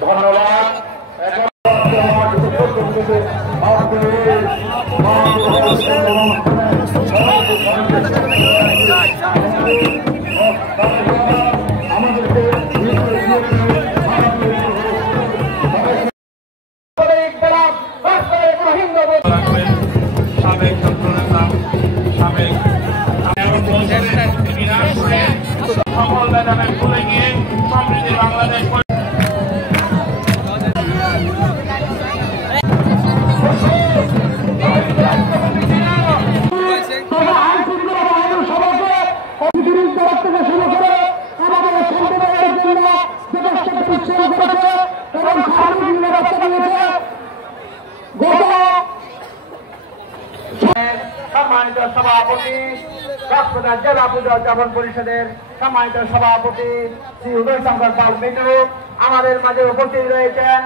ধন্যবাদ। সকল ম্যাডামের ভুলে গিয়ে সমৃদ্ধি বাংলাদেশ সম্মানিত সভাপতি কক্সবাজার জেলা পূজা উদযাপন পরিষদের সম্মানিত সভাপতি শ্রী উদয় শঙ্কর পাল মিটু আমাদের মাঝে উপস্থিত রয়েছেন।